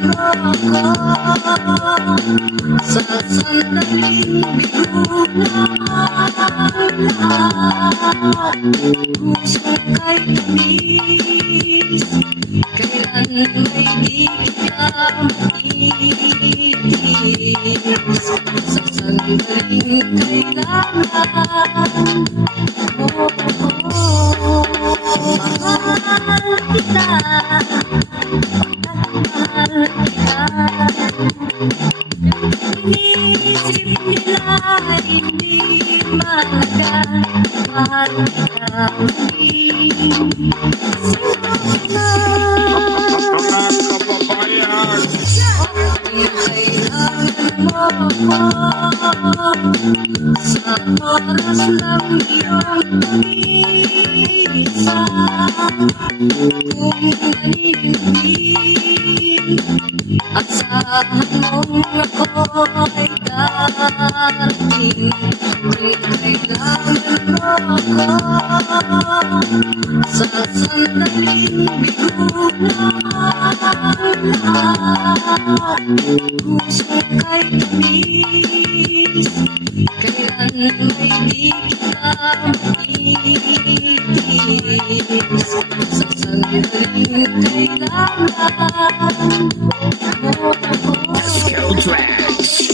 mo ako sa sandaling bigo ng lahat. Puso kay tamis, kailan may di kita maitis. Sa sandaling kailangan mo ako, mahal kita, mahal kita. Inisip nila hindi mahalaga, mahal kita ulit. Kailangan mo ako sa oras lang iyong pag-iisa. Kung nanilibig, asahan mong ako ay darating. Kung kailangan mo ako sa sandaling bigo ng lahat. Puso kay tamis, kailan may di kita maitis. Sa sandaling kailangan mo ako. Skill Tracks.